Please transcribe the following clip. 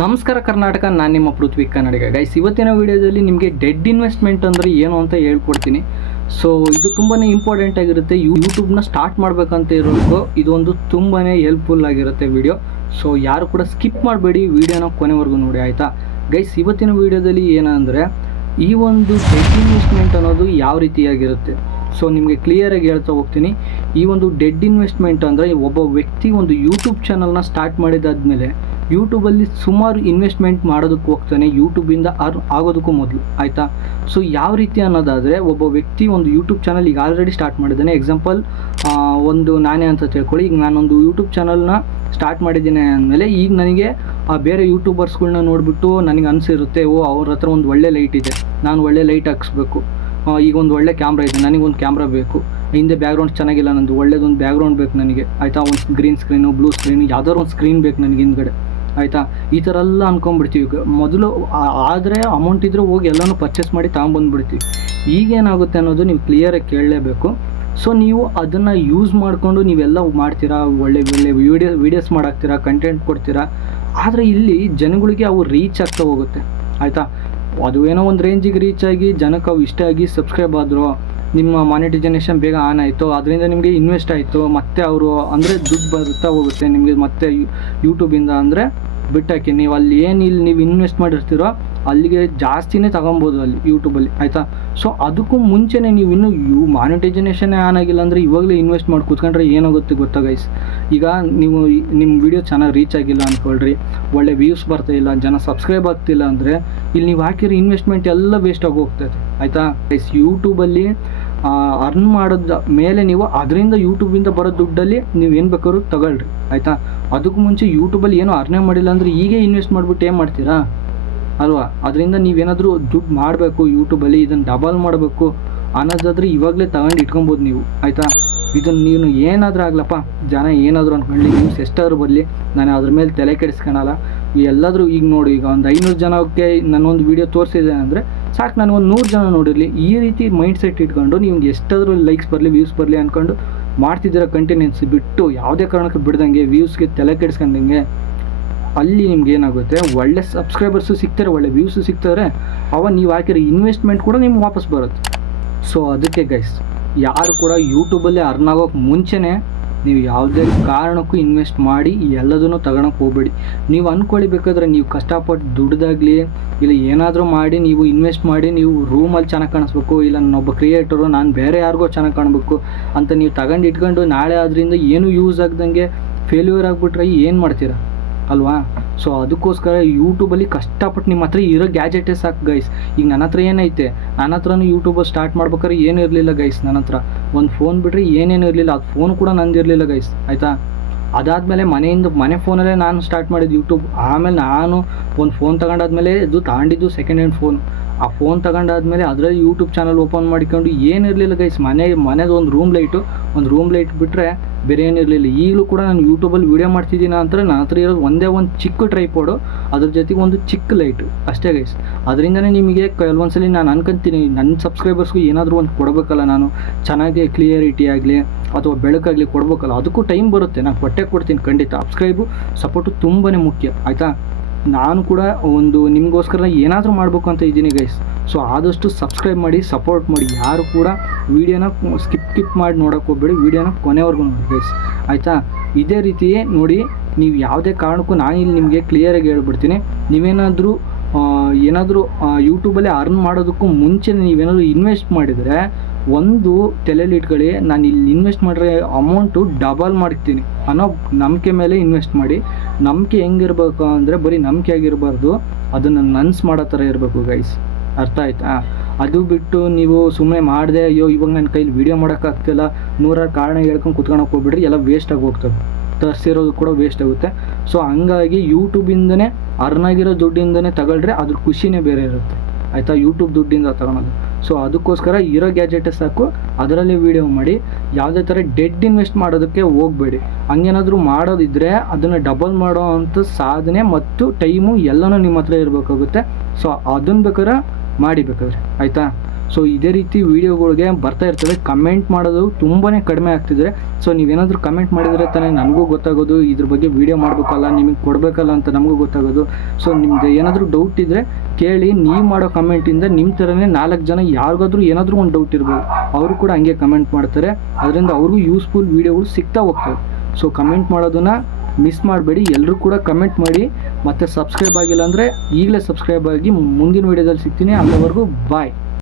ನಮಸ್ಕಾರ ಕರ್ನಾಟಕ, ನಾನು ನಿಮ್ಮ ಪೃಥ್ವಿ ಕನ್ನಡಿಗ. ಗೈಸ್ ಇವತ್ತಿನ ವಿಡಿಯೋದಲ್ಲಿ ನಿಮಗೆ ಡೆಡ್ ಇನ್ವೆಸ್ಟ್ಮೆಂಟ್ ಅಂದರೆ ಏನು ಅಂತ ಹೇಳ್ಕೊಡ್ತೀನಿ. ಸೊ ಇದು ತುಂಬಾ ಇಂಪಾರ್ಟೆಂಟ್ ಆಗಿರುತ್ತೆ. ಯೂಟ್ಯೂಬ್ನ ಸ್ಟಾರ್ಟ್ ಮಾಡಬೇಕಂತ ಇರೋದು ಇದೊಂದು ತುಂಬಾ ಹೆಲ್ಪ್ಫುಲ್ ಆಗಿರುತ್ತೆ ವಿಡಿಯೋ ಸೊ ಯಾರು ಕೂಡ ಸ್ಕಿಪ್ ಮಾಡಬೇಡಿ, ವಿಡಿಯೋನ ಕೊನೆವರೆಗೂ ನೋಡಿ, ಆಯಿತಾ? ಗೈಸ್ ಇವತ್ತಿನ ವಿಡಿಯೋದಲ್ಲಿ ಏನಂದರೆ, ಈ ಒಂದು ಡೆಡ್ ಇನ್ವೆಸ್ಟ್ಮೆಂಟ್ ಅನ್ನೋದು ಯಾವ ರೀತಿಯಾಗಿರುತ್ತೆ? ಸೊ ನಿಮಗೆ ಕ್ಲಿಯರಾಗಿ ಹೇಳ್ತಾ ಹೋಗ್ತೀನಿ. ಈ ಒಂದು ಡೆಡ್ ಇನ್ವೆಸ್ಟ್ಮೆಂಟ್ ಅಂದರೆ ಒಬ್ಬ ವ್ಯಕ್ತಿ ಒಂದು ಯೂಟ್ಯೂಬ್ ಚಾನಲ್ನ ಸ್ಟಾರ್ಟ್ ಮಾಡಿದಾದ್ಮೇಲೆ ಯೂಟ್ಯೂಬಲ್ಲಿ ಸುಮಾರು ಇನ್ವೆಸ್ಟ್ಮೆಂಟ್ ಮಾಡೋದಕ್ಕೆ ಹೋಗ್ತಾನೆ. ಯೂಟ್ಯೂಬಿಂದ ಅರ್ ಆಗೋದಕ್ಕೂ ಮೊದಲು, ಆಯಿತಾ? ಸೊ ಯಾವ ರೀತಿ ಅನ್ನೋದಾದರೆ, ಒಬ್ಬ ವ್ಯಕ್ತಿ ಒಂದು ಯೂಟ್ಯೂಬ್ ಚಾನಲ್ ಈಗ ಆಲ್ರೆಡಿ ಸ್ಟಾರ್ಟ್ ಮಾಡಿದ್ದಾನೆ. ಎಕ್ಸಾಂಪಲ್ ಒಂದು ನಾನೇ ಅಂತ ತಿಳ್ಕೊಳ್ಳಿ. ಈಗ ನಾನೊಂದು ಯೂಟ್ಯೂಬ್ ಚಾನಲ್ನ ಸ್ಟಾರ್ಟ್ ಮಾಡಿದ್ದೀನಿ ಅಂದಮೇಲೆ ಈಗ ನನಗೆ, ಆ, ಬೇರೆ ಯೂಟ್ಯೂಬರ್ಸ್ಗಳನ್ನ ನೋಡಿಬಿಟ್ಟು ನನಗೆ ಅನಿಸಿರುತ್ತೆ, ಓ, ಅವ್ರ ಹತ್ರ ಒಂದು ಒಳ್ಳೆ ಲೈಟ್ ಇದೆ. ನಾನು ಒಳ್ಳೆ ಲೈಟ್ ಹಾಕ್ಸ್ಬೇಕು. ಈಗ ಒಂದು ಒಳ್ಳೆ ಕ್ಯಾಮ್ರಾ ಇದೆ. ನನಗೊಂದು ಕ್ಯಾಮ್ರಾ ಬೇಕು. ಹಿಂದೆ ಬ್ಯಾಕ್ಗ್ರೌಂಡ್ ಚೆನ್ನಾಗಿಲ್ಲ ನಂದು. ಒಳ್ಳೇದೊಂದು ಬ್ಯಾಕ್ಗ್ರೌಂಡ್ ಬೇಕು ನನಗೆ. ಆಯಿತಾ? ಒಂದು ಗ್ರೀನ್ ಸ್ಕ್ರೀನು ಬ್ಲೂ ಸ್ಕ್ರೀನು ಯಾವ್ದಾದ್ರು ಒಂದು ಸ್ಕ್ರೀನ್ ಬೇಕು ನನಗೆ ಹಿಂದ್ಗಡೆ. ಆಯಿತಾ? ಈ ಥರ ಎಲ್ಲ ಅನ್ಕೊಂಡ್ಬಿಡ್ತೀವಿ. ಈಗ ಮೊದಲು ಆದರೆ ಅಮೌಂಟ್ ಇದ್ದರೆ ಹೋಗಿ ಎಲ್ಲನೂ ಪರ್ಚೇಸ್ ಮಾಡಿ ತಗೊಂಬಂದ್ಬಿಡ್ತೀವಿ ಈಗೇನಾಗುತ್ತೆ ಅನ್ನೋದು ನೀವು ಕ್ಲಿಯರಾಗಿ ಕೇಳಲೇಬೇಕು. ಸೊ ನೀವು ಅದನ್ನು ಯೂಸ್ ಮಾಡಿಕೊಂಡು ನೀವೆಲ್ಲ ಮಾಡ್ತೀರಾ? ಒಳ್ಳೆ ಒಳ್ಳೆ ವಿಡಿಯೋ ವೀಡಿಯೋಸ್ ಮಾಡಾಕ್ತೀರಾ? ಕಂಟೆಂಟ್ ಕೊಡ್ತೀರಾ? ಆದರೆ ಇಲ್ಲಿ ಜನಗಳಿಗೆ ಅವು ರೀಚ್ ಆಗ್ತಾ ಹೋಗುತ್ತೆ. ಆಯಿತಾ? ಅದು ಏನೋ ಒಂದು ರೇಂಜಿಗೆ ರೀಚ್ ಆಗಿ, ಜನಕ್ಕೆ ಅವು ಇಷ್ಟ ಆಗಿ ಸಬ್ಸ್ಕ್ರೈಬ್ ಆದರು ನಿಮ್ಮ ಮಾನಿಟೈಸೇಷನ್ ಬೇಗ ಆನ್ ಆಯಿತು. ಅದರಿಂದ ನಿಮಗೆ ಇನ್ವೆಸ್ಟ್ ಆಯಿತು. ಮತ್ತೆ ಅವರು ಅಂದರೆ ದುಡ್ಡು ಬರುತ್ತಾ ಹೋಗುತ್ತೆ. ನಿಮಗೆ ಮತ್ತೆ ಯೂಟ್ಯೂಬಿಂದ ಅಂದರೆ ಬಿಟ್ಟಾಕಿ. ನೀವು ಅಲ್ಲಿ ಏನು ಇಲ್ಲಿ ನೀವು ಇನ್ವೆಸ್ಟ್ ಮಾಡಿರ್ತೀರೋ ಅಲ್ಲಿಗೆ ಜಾಸ್ತಿನೇ ತಗೊಬೋದು ಅಲ್ಲಿ ಯೂಟ್ಯೂಬಲ್ಲಿ ಆಯಿತಾ? ಸೊ ಅದಕ್ಕೂ ಮುಂಚೆನೇ ನೀವು ಇನ್ನೂ ಯು ಮಾನಿಟೈಸೇಷನ್ ಆನ್ ಆಗಿಲ್ಲ ಅಂದರೆ ಇವಾಗಲೇ ಇನ್ವೆಸ್ಟ್ ಮಾಡಿ ಕೂತ್ಕೊಂಡ್ರೆ ಏನಾಗುತ್ತೆ ಗೊತ್ತಾ ಗೈಸ್ ಈಗ ನೀವು ನಿಮ್ಮ ವಿಡಿಯೋ ಚೆನ್ನಾಗಿ ರೀಚ್ ಆಗಿಲ್ಲ ಅಂದ್ಕೊಳ್ರಿ ಒಳ್ಳೆ ವ್ಯೂಸ್ ಬರ್ತಾ ಇಲ್ಲ, ಜನ ಸಬ್ಸ್ಕ್ರೈಬ್ ಆಗ್ತಿಲ್ಲ ಅಂದರೆ ಇಲ್ಲಿ ನೀವು ಹಾಕಿರೋ ಇನ್ವೆಸ್ಟ್ಮೆಂಟ್ ಎಲ್ಲ ವೇಸ್ಟ್ ಆಗಿ ಹೋಗ್ತೈತೆ ಆಯಿತಾ? ಗೈಸ್ ಯೂಟ್ಯೂಬಲ್ಲಿ ಅರ್ನ್ ಮಾಡೋದ ಮೇಲೆ ನೀವು ಅದರಿಂದ ಯೂಟ್ಯೂಬಿಂದ ಬರೋ ದುಡ್ಡಲ್ಲಿ ನೀವು ಏನು ಬೇಕಾದ್ರೂ ತಗೊಳ್ರಿ, ಆಯಿತಾ? ಅದಕ್ಕೂ ಮುಂಚೆ ಯೂಟ್ಯೂಬಲ್ಲಿ ಏನೂ ಅರ್ನೇ ಮಾಡಿಲ್ಲ ಅಂದರೆ ಈಗ ಇನ್ವೆಸ್ಟ್ ಮಾಡಿಬಿಟ್ಟು ಏನು ಮಾಡ್ತೀರಾ? ಅಲ್ವಾ? ಅದರಿಂದ ನೀವೇನಾದರೂ ದುಡ್ಡು ಮಾಡಬೇಕು ಯೂಟ್ಯೂಬಲ್ಲಿ ಇದನ್ನು ಡಬಲ್ ಮಾಡಬೇಕು ಅನ್ನೋದಾದ್ರೆ ಇವಾಗಲೇ ತಗೊಂಡು ಇಟ್ಕೊಬೋದು ನೀವು, ಆಯಿತಾ? ಇದನ್ನು ನೀನು ಏನಾದರೂ ಆಗ್ಲಪ್ಪ, ಜನ ಏನಾದರೂ ಅಂದ್ಕೊಳ್ಳಿ ನ್ಯೂಸ್ ಎಷ್ಟಾದ್ರೂ ಬರಲಿ, ನಾನು ಅದ್ರ ಮೇಲೆ ತಲೆ ಕೆಡಿಸ್ಕೊಳಲ್ಲ ಎಲ್ಲಾದರೂ ಈಗ ನೋಡಿ, ಈಗ ಒಂದು ಐನೂರು ಜನಕ್ಕೆ ನನ್ನೊಂದು ವಿಡಿಯೋ ತೋರಿಸಿದೆ ಅಂದರೆ ಸಾಕು ನಾನು ಒಂದು ನೂರು ಜನ ನೋಡಿರಲಿ, ಈ ರೀತಿ ಮೈಂಡ್ ಸೆಟ್ ಇಟ್ಕೊಂಡು ನಿಮ್ಗೆ ಎಷ್ಟಾದರೂ ಲೈಕ್ಸ್ ಬರಲಿ ವ್ಯೂಸ್ ಬರಲಿ ಅಂದ್ಕೊಂಡು ಮಾಡ್ತಿದ್ದೀರ ಕಂಟಿನ್ಯೂನ್ಸ್ ಬಿಟ್ಟು ಯಾವುದೇ ಕಾರಣಕ್ಕೆ ಬಿಡ್ದಂಗೆ ವ್ಯೂಸ್ಗೆ ತಲೆ ಕೆಡಿಸ್ಕೊಂಡಂಗೆ, ಅಲ್ಲಿ ನಿಮ್ಗೆ ಏನಾಗುತ್ತೆ, ಒಳ್ಳೆ ಸಬ್ಸ್ಕ್ರೈಬರ್ಸು ಸಿಗ್ತಾರೆ, ಒಳ್ಳೆ ವ್ಯೂಸ್ ಸಿಗ್ತಾರೆ ಅವಾಗ ನೀವು ಹಾಕಿರೋ ಇನ್ವೆಸ್ಟ್ಮೆಂಟ್ ಕೂಡ ನಿಮ್ಗೆ ವಾಪಸ್ ಬರುತ್ತೆ. ಸೊ ಅದಕ್ಕೆ ಗೈಸ್ ಯಾರು ಕೂಡ ಯೂಟ್ಯೂಬಲ್ಲೇ ಅರ್ನ್ ಆಗೋಕೆ ಮುಂಚೆನೇ ನೀವು ಯಾವುದೇ ಕಾರಣಕ್ಕೂ ಇನ್ವೆಸ್ಟ್ ಮಾಡಿ ಎಲ್ಲದನ್ನು ತಗೊಳಕ್ಕೆ ಹೋಗಬೇಡಿ. ನೀವು ಅಂದ್ಕೊಳ್ಳಿ ಬೇಕಾದ್ರೆ ನೀವು ಕಷ್ಟಪಟ್ಟು ದುಡ್ದಾಗಲಿ ಇಲ್ಲ ಏನಾದರೂ ಮಾಡಿ ನೀವು ಇನ್ವೆಸ್ಟ್ ಮಾಡಿ ನೀವು ರೂಮಲ್ಲಿ ಚೆನ್ನಾಗಿ ಕಾಣಿಸ್ಬೇಕು ಇಲ್ಲ ನನ್ನೊಬ್ಬ ಕ್ರಿಯೇಟರು ನಾನು ಬೇರೆ ಯಾರಿಗೋ ಚೆನ್ನಾಗಿ ಕಾಣಬೇಕು ಅಂತ ನೀವು ತಗೊಂಡು ಇಟ್ಕೊಂಡು ನಾಳೆ ಅದರಿಂದ ಏನು ಯೂಸ್ ಆಗ್ದಂಗೆ ಫೇಲ್ಯೂರ್ ಆಗಿಬಿಟ್ರೆ ಏನು ಮಾಡ್ತೀರಾ? ಅಲ್ವಾ? ಸೊ ಅದಕ್ಕೋಸ್ಕರ ಯೂಟ್ಯೂಬಲ್ಲಿ ಕಷ್ಟಪಟ್ಟು ನಿಮ್ಮ ಹತ್ರ ಇರೋ ಗ್ಯಾಜೆಟೇ ಸಾಕು ಗೈಸ್ ಈಗ ನನ್ನ ಹತ್ರ ಏನೈತೆ? ನನ್ನ ಹತ್ರನೂ ಯೂಟ್ಯೂಬ್ ಸ್ಟಾರ್ಟ್ ಮಾಡ್ಬೇಕಾದ್ರೆ ಏನೂ ಇರಲಿಲ್ಲ ಗೈಸ್ ನನ್ನ ಹತ್ರ. ಒಂದು ಫೋನ್ ಬಿಟ್ಟರೆ ಏನೇನು ಇರಲಿಲ್ಲ. ಅದು ಫೋನ್ ಕೂಡ ನಂದು ಇರಲಿಲ್ಲ ಗೈಸ್ ಆಯಿತಾ? ಅದಾದಮೇಲೆ ಮನೆಯಿಂದ, ಮನೆ ಫೋನಲ್ಲೇ ನಾನು ಸ್ಟಾರ್ಟ್ ಮಾಡಿದ್ದು ಯೂಟ್ಯೂಬ್ ಆಮೇಲೆ ನಾನು ಒಂದು ಫೋನ್ ತಗೊಂಡಾದ್ಮೇಲೆ ಇದು ತಗೊಂಡಿದ್ದು ಸೆಕೆಂಡ್ ಹ್ಯಾಂಡ್ ಫೋನ್ ಆ ಫೋನ್ ತಗೊಂಡಾದ್ಮೇಲೆ ಅದರಲ್ಲಿ ಯೂಟ್ಯೂಬ್ ಚಾನಲ್ ಓಪನ್ ಮಾಡಿಕೊಂಡು ಏನಿರಲಿಲ್ಲ ಗೈಸ್ ಮನೆ, ಮನೆದು ಒಂದು ರೂಮ್ ಲೈಟು ಒಂದು ರೂಮ್ ಲೈಟ್ ಬಿಟ್ಟರೆ ಬೇರೆ ಏನಿರಲಿಲ್ಲ ಈಗಲೂ ಕೂಡ ನಾನು ಯೂಟ್ಯೂಬಲ್ಲಿ ವೀಡಿಯೋ ಮಾಡ್ತಿದ್ದೀನಿ ಅಂತ ನನ್ನ ಹತ್ರ ಇರೋದು ಒಂದೇ ಒಂದು ಚಿಕ್ಕ ಟ್ರೈಪೋಡು ಅದ್ರ ಜೊತೆಗೆ ಒಂದು ಚಿಕ್ಕ ಲೈಟು ಅಷ್ಟೇ ಗೈಸ್ ಅದರಿಂದನೇ ನಿಮಗೆ ಕೆಲವೊಂದ್ಸಲಿ ನಾನು ಅನ್ಕೊಂತೀನಿ ನನ್ನ ಸಬ್ಸ್ಕ್ರೈಬರ್ಸ್ಗೂ ಏನಾದರೂ ಒಂದು ಕೊಡಬೇಕಲ್ಲ ನಾನು. ಚೆನ್ನಾಗಿ ಕ್ಲಿಯರಿಟಿ ಆಗಲಿ ಅಥವಾ ಬೆಳಕಾಗಲಿ ಕೊಡಬೇಕಲ್ಲ, ಅದಕ್ಕೂ ಟೈಮ್ ಬರುತ್ತೆ. ನಾನು ಕೊಟ್ಟೆ ಕೊಡ್ತೀನಿ ಖಂಡಿತ. ಸಬ್ಸ್ಕ್ರೈಬು ಸಪೋರ್ಟು ತುಂಬಾ ಮುಖ್ಯ. ಆಯಿತಾ? ನಾನು ಕೂಡ ಒಂದು ನಿಮಗೋಸ್ಕರ ಏನಾದರೂ ಮಾಡಬೇಕು ಅಂತ ಇದ್ದೀನಿ ಗೈಸ್ ಸೊ ಆದಷ್ಟು ಸಬ್ಸ್ಕ್ರೈಬ್ ಮಾಡಿ ಸಪೋರ್ಟ್ ಮಾಡಿ. ಯಾರು ಕೂಡ ವೀಡಿಯೋನ ಸ್ಕಿಪ್ ಸ್ಕಿಪ್ ಮಾಡಿ ನೋಡೋಕೆ ಹೋಗ್ಬೇಡಿ. ವೀಡಿಯೋನ ಕೊನೆವರೆಗೂ ನೋಡಿ ಗೈಸ್ ಆಯಿತಾ? ಇದೇ ರೀತಿಯೇ ನೋಡಿ, ನೀವು ಯಾವುದೇ ಕಾರಣಕ್ಕೂ ನಾನು ಇಲ್ಲಿ ನಿಮಗೆ ಕ್ಲಿಯರಾಗಿ ಹೇಳ್ಬಿಡ್ತೀನಿ. ನೀವೇನಾದರೂ ಏನಾದರೂ ಯೂಟ್ಯೂಬಲ್ಲೇ ಅರ್ನ್ ಮಾಡೋದಕ್ಕೂ ಮುಂಚೆ ನೀವೇನಾದರೂ ಇನ್ವೆಸ್ಟ್ ಮಾಡಿದರೆ, ಒಂದು ತಲೆಯಲ್ಲಿ ನಾನು ಇಲ್ಲಿ ಇನ್ವೆಸ್ಟ್ ಮಾಡಿದ್ರೆ ಅಮೌಂಟು ಡಬಲ್ ಮಾಡ್ತೀನಿ. ಅನ್ನೋ ನಂಬಿಕೆ ಮೇಲೆ ಇನ್ವೆಸ್ಟ್ ಮಾಡಿ. ನಂಬಿಕೆ ಹೆಂಗಿರ್ಬೇಕು ಅಂದರೆ ಬರೀ ನಂಬಿಕೆ ಆಗಿರಬಾರ್ದು, ಅದನ್ನು ನನ್ಸ್ ಮಾಡೋ ಥರ ಇರಬೇಕು ಗೈಸ್ ಅರ್ಥ ಆಯ್ತಾ? ಅದು ಬಿಟ್ಟು ನೀವು ಸುಮ್ಮನೆ ಮಾಡಿದೆ, ಅಯ್ಯೋ, ಇವಾಗ ನನ್ನ ಕೈಲಿ ವೀಡಿಯೋ ಮಾಡೋಕ್ಕಾಗ್ತಿಲ್ಲ ನೂರಾರು ಕಾರಣ ಹೇಳ್ಕೊಂಡು ಕುತ್ಕೊಳಕ್ಕೆ ಹೋಗ್ಬಿಡ್ರಿ, ಎಲ್ಲ ವೇಸ್ಟ್ ಆಗಿ ಹೋಗ್ತದೆ ತರಿಸಿರೋದು ಕೂಡ ವೇಸ್ಟ್ ಆಗುತ್ತೆ. ಸೊ ಹಂಗಾಗಿ ಯೂಟ್ಯೂಬಿಂದನೇ ಅರ್ನಾಗಿರೋ ದುಡ್ಡಿಂದನೇ ತಗೊಳ್ರೆ ಅದ್ರ ಖುಷಿನೇ ಬೇರೆ ಇರುತ್ತೆ. ಆಯಿತಾ? ಯೂಟ್ಯೂಬ್ ದುಡ್ಡಿಂದ ತಗೊಳೋದು. ಸೊ ಅದಕ್ಕೋಸ್ಕರ ಇರೋ ಗ್ಯಾಜೆಟೇ ಸಾಕು, ಅದರಲ್ಲಿ ವೀಡಿಯೋ ಮಾಡಿ, ಯಾವುದೇ ಥರ ಡೆಡ್ ಇನ್ವೆಸ್ಟ್ ಮಾಡೋದಕ್ಕೆ ಹೋಗಬೇಡಿ. ಹಂಗೇನಾದರೂ ಮಾಡೋದಿದ್ದರೆ ಅದನ್ನು ಡಬಲ್ ಮಾಡೋ ಅಂಥ ಸಾಧನೆ ಮತ್ತು ಟೈಮು ಎಲ್ಲನೂ ನಿಮ್ಮ ಹತ್ರ ಇರಬೇಕಾಗುತ್ತೆ. ಸೊ ಅದನ್ನು ಬೇಕಾದ್ರೆ ಮಾಡಿ ಬೇಕಾದ್ರೆ, ಆಯಿತಾ? ಸೊ ಇದೇ ರೀತಿ ವೀಡಿಯೋಗಳಿಗೆ ಬರ್ತಾ ಇರ್ತದೆ. ಕಮೆಂಟ್ ಮಾಡೋದು ತುಂಬಾ ಕಡಿಮೆ ಆಗ್ತಿದ್ರೆ. ಸೊ ನೀವೇನಾದರೂ ಕಮೆಂಟ್ ಮಾಡಿದರೆ ತಾನೇ ನನಗೂ ಗೊತ್ತಾಗೋದು. ಇದ್ರ ಬಗ್ಗೆ ವೀಡಿಯೋ ಮಾಡಬೇಕಲ್ಲ, ನಿಮಗೆ ಕೊಡಬೇಕಲ್ಲ ಅಂತ ನಮಗೂ ಗೊತ್ತಾಗೋದು. ಸೊ ನಿಮ್ದು ಏನಾದರೂ ಡೌಟ್ ಇದ್ದರೆ ಕೇಳಿ, ನೀವು ಮಾಡೋ ಕಮೆಂಟಿಂದ ನಿಮ್ಮ ಥರನೇ ನಾಲ್ಕು ಜನ ಯಾರಿಗಾದ್ರೂ ಏನಾದರೂ ಒಂದು ಡೌಟ್ ಇರ್ಬೋದು. ಅವರು ಕೂಡ ಹಂಗೆ ಕಮೆಂಟ್ ಮಾಡ್ತಾರೆ. ಅದರಿಂದ ಅವ್ರಿಗೂ ಯೂಸ್ಫುಲ್ ವೀಡಿಯೋಗಳು ಸಿಗ್ತಾ ಹೋಗ್ತವೆ. ಸೊ ಕಮೆಂಟ್ ಮಾಡೋದನ್ನು ಮಿಸ್ ಮಾಡಬೇಡಿ. ಎಲ್ಲರೂ ಕೂಡ ಕಮೆಂಟ್ ಮಾಡಿ. ಮತ್ತು ಸಬ್ಸ್ಕ್ರೈಬ್ ಆಗಿಲ್ಲ ಅಂದರೆ ಈಗಲೇ ಸಬ್ಸ್ಕ್ರೈಬ್ ಆಗಿ ಮುಂದಿನ ವೀಡಿಯೋದಲ್ಲಿ ಸಿಗ್ತೀನಿ. ಅಲ್ಲಿವರೆಗೂ ಬಾಯ್